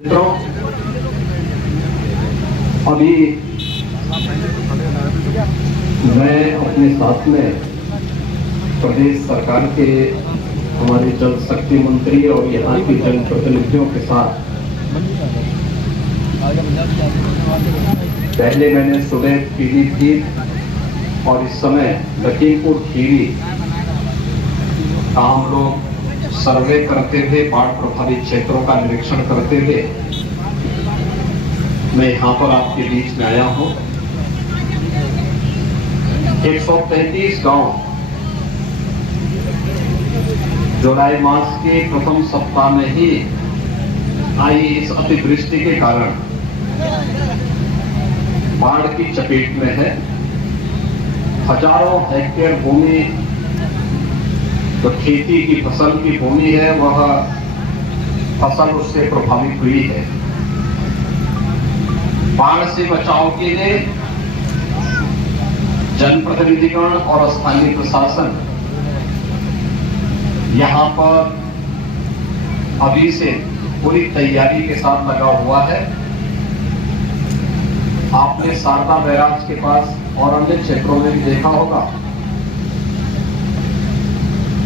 मित्रों, अभी मैं अपने साथ में प्रदेश सरकार के हमारे जल शक्ति मंत्री और यहाँ के जनप्रतिनिधियों के साथ पहले मैंने सुबह पीलीभीत और इस समय लखीमपुर खीरी का हम लोग सर्वे करते थे, बाढ़ प्रभावित क्षेत्रों का निरीक्षण करते थे। मैं यहाँ पर आपके बीच में आया हूँ। 133 गांव जुलाई मास के प्रथम सप्ताह में ही आई इस अतिवृष्टि के कारण बाढ़ की चपेट में है। हजारों हेक्टेयर भूमि जो खेती की फसल की भूमि है वह फसल उससे प्रभावित हुई है। बाढ़ से बचाव के लिए जनप्रतिनिधिगण और स्थानीय प्रशासन यहाँ पर अभी से पूरी तैयारी के साथ लगा हुआ है। आपने शारदा बैराज के पास और अन्य क्षेत्रों में भी देखा होगा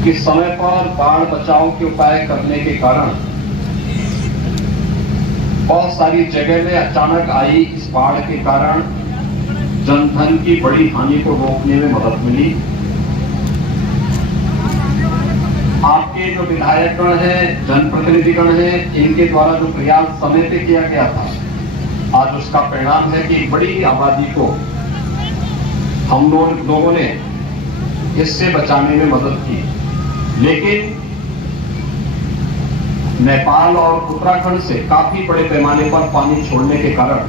कि समय पर बाढ़ बचाव के उपाय करने के कारण बहुत सारी जगह में अचानक आई इस बाढ़ के कारण जनधन की बड़ी हानि को रोकने में मदद मिली। आपके जो विधायकगण हैं, जनप्रतिनिधिगण हैं, इनके द्वारा जो प्रयास समय पे किया गया था, आज उसका परिणाम है कि बड़ी आबादी को हम लोगों ने इससे बचाने में मदद की। लेकिन नेपाल और उत्तराखंड से काफी बड़े पैमाने पर पानी छोड़ने के कारण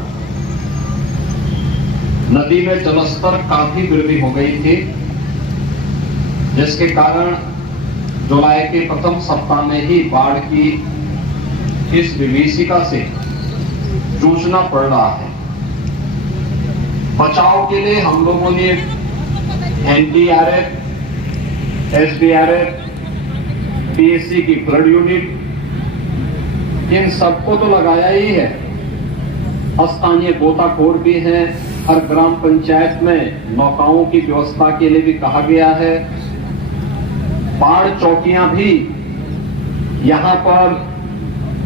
नदी में जलस्तर काफी वृद्धि हो गई थी, जिसके कारण जुलाई के प्रथम सप्ताह में ही बाढ़ की इस विभीषिका से जूझना पड़ रहा है। बचाव के लिए हम लोगों ने एनडीआरएफ, एसडीआरएफ, पीएससी की फ्लड यूनिट, इन सबको तो लगाया ही है। स्थानीय गोताखोर भी हैं। हर ग्राम पंचायत में नौकाओं की व्यवस्था के लिए भी कहा गया है। बाढ़ चौकियां भी यहाँ पर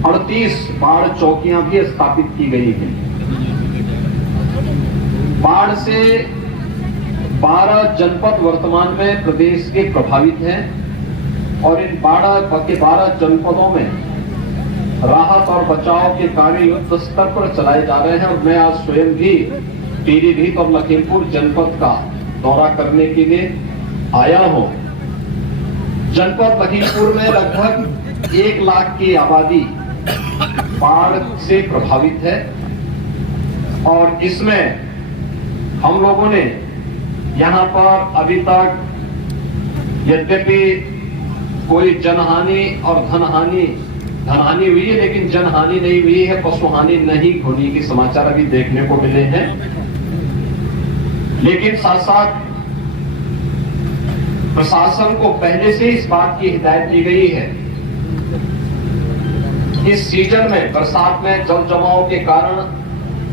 38 बाढ़ चौकियां भी स्थापित की गई हैं। बाढ़ से 12 जनपद वर्तमान में प्रदेश के प्रभावित हैं और इन 12 जनपदों में राहत और बचाव के कार्य युद्ध स्तर पर चलाए जा रहे हैं। और मैं आज स्वयं भी पीलीभीत और लखीमपुर जनपद का दौरा करने के लिए आया हूं। जनपद लखीमपुर में लगभग 1 लाख की आबादी बाढ़ से प्रभावित है और इसमें हम लोगों ने यहाँ पर अभी तक यद्यपि कोई जनहानि और धनहानि हुई है, लेकिन जनहानि नहीं हुई है, पशुहानि नहीं होने के समाचार अभी देखने को मिले हैं। लेकिन साथ साथ प्रशासन को पहले से इस बात की हिदायत दी गई है, इस सीजन में बरसात में जल जमाव के कारण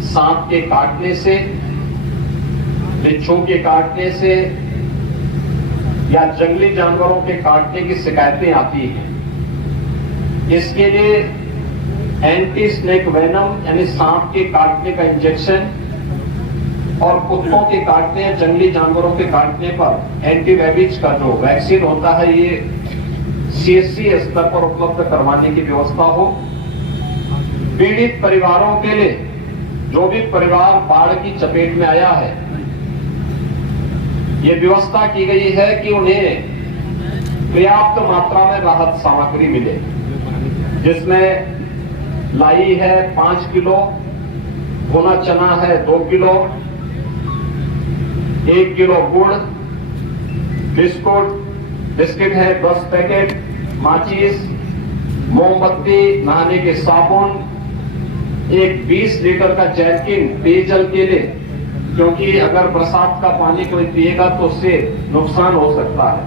सांप के काटने से, बिच्छू के काटने से या जंगली जानवरों के काटने की शिकायतें आती हैं। इसके लिए एंटी स्नेक वेनम यानी सांप के काटने का इंजेक्शन और कुत्तों के काटने या जंगली जानवरों के काटने पर एंटीरेबीज का जो वैक्सीन होता है, ये सीएससी स्तर पर उपलब्ध करवाने की व्यवस्था हो। पीड़ित परिवारों के लिए, जो भी परिवार बाढ़ की चपेट में आया है, ये व्यवस्था की गई है कि उन्हें पर्याप्त मात्रा में राहत सामग्री मिले, जिसमें लाई है 5 किलो, भुना चना है 2 किलो, 1 किलो गुड़, बिस्किट है 10 पैकेट, माचिस, मोमबत्ती, नहाने के साबुन, एक 20 लीटर का जैरकिन पेयजल के लिए, क्योंकि अगर बरसात का पानी कोई पिएगा तो उससे नुकसान हो सकता है।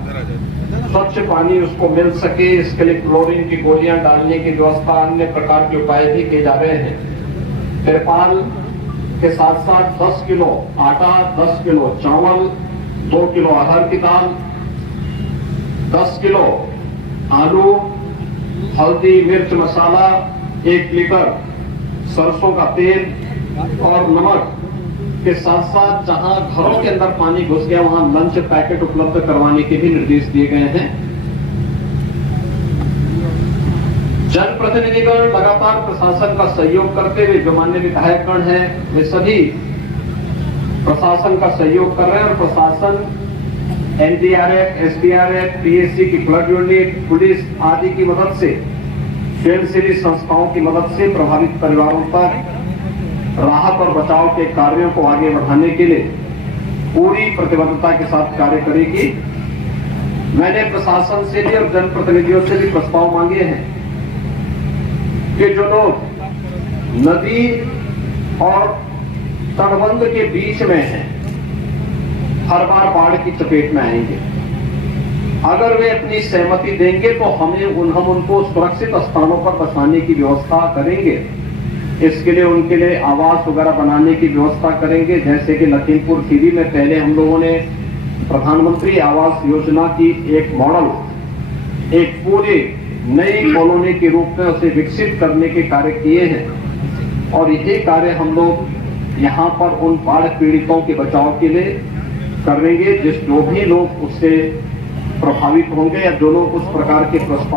स्वच्छ पानी उसको मिल सके, इसके लिए क्लोरीन की गोलियां डालने की व्यवस्था, अन्य प्रकार के उपाय भी किए जा रहे हैं। तिरपाल के साथ साथ 10 किलो आटा, 10 किलो चावल, 2 किलो अरहर की दाल, 10 किलो आलू, हल्दी, मिर्च मसाला, 1 लीटर सरसों का तेल और नमक के साथ साथ जहां घरों के अंदर पानी घुस गया वहां लंच पैकेट उपलब्ध करवाने के भी निर्देश दिए गए हैं। जनप्रतिनिधिगण लगातार प्रशासन का सहयोग करते हुए, जो माननीय विधायकगण हैं वे सभी प्रशासन का सहयोग कर रहे हैं और प्रशासन एनडीआरएफ, एसडीआरएफ, पीएससी की फ्लड यूनिट, पुलिस आदि की मदद से, स्वयंसेवी संस्थाओं की मदद से प्रभावित परिवारों पर राहत और बचाव के कार्यों को आगे बढ़ाने के लिए पूरी प्रतिबद्धता के साथ कार्य करेगी। मैंने प्रशासन से भी और जनप्रतिनिधियों से भी प्रस्ताव मांगे हैं कि जो लोग नदी और तटबंध के बीच में हैं, हर बार बाढ़ की चपेट में आएंगे। अगर वे अपनी सहमति देंगे तो हम उनको सुरक्षित स्थानों पर बसाने की व्यवस्था करेंगे। इसके लिए उनके लिए आवास वगैरह बनाने की व्यवस्था करेंगे। जैसे कि लखीमपुर खीरी में पहले हम लोगों ने प्रधानमंत्री आवास योजना की एक मॉडल, एक पूरी नई कॉलोनी के रूप में उसे विकसित करने के कार्य किए हैं और यही कार्य हम लोग यहाँ पर उन बाढ़ पीड़ितों के बचाव के लिए करेंगे। जो भी लोग उससे प्रभावित होंगे या जो लोग उस प्रकार के प्रस्ताव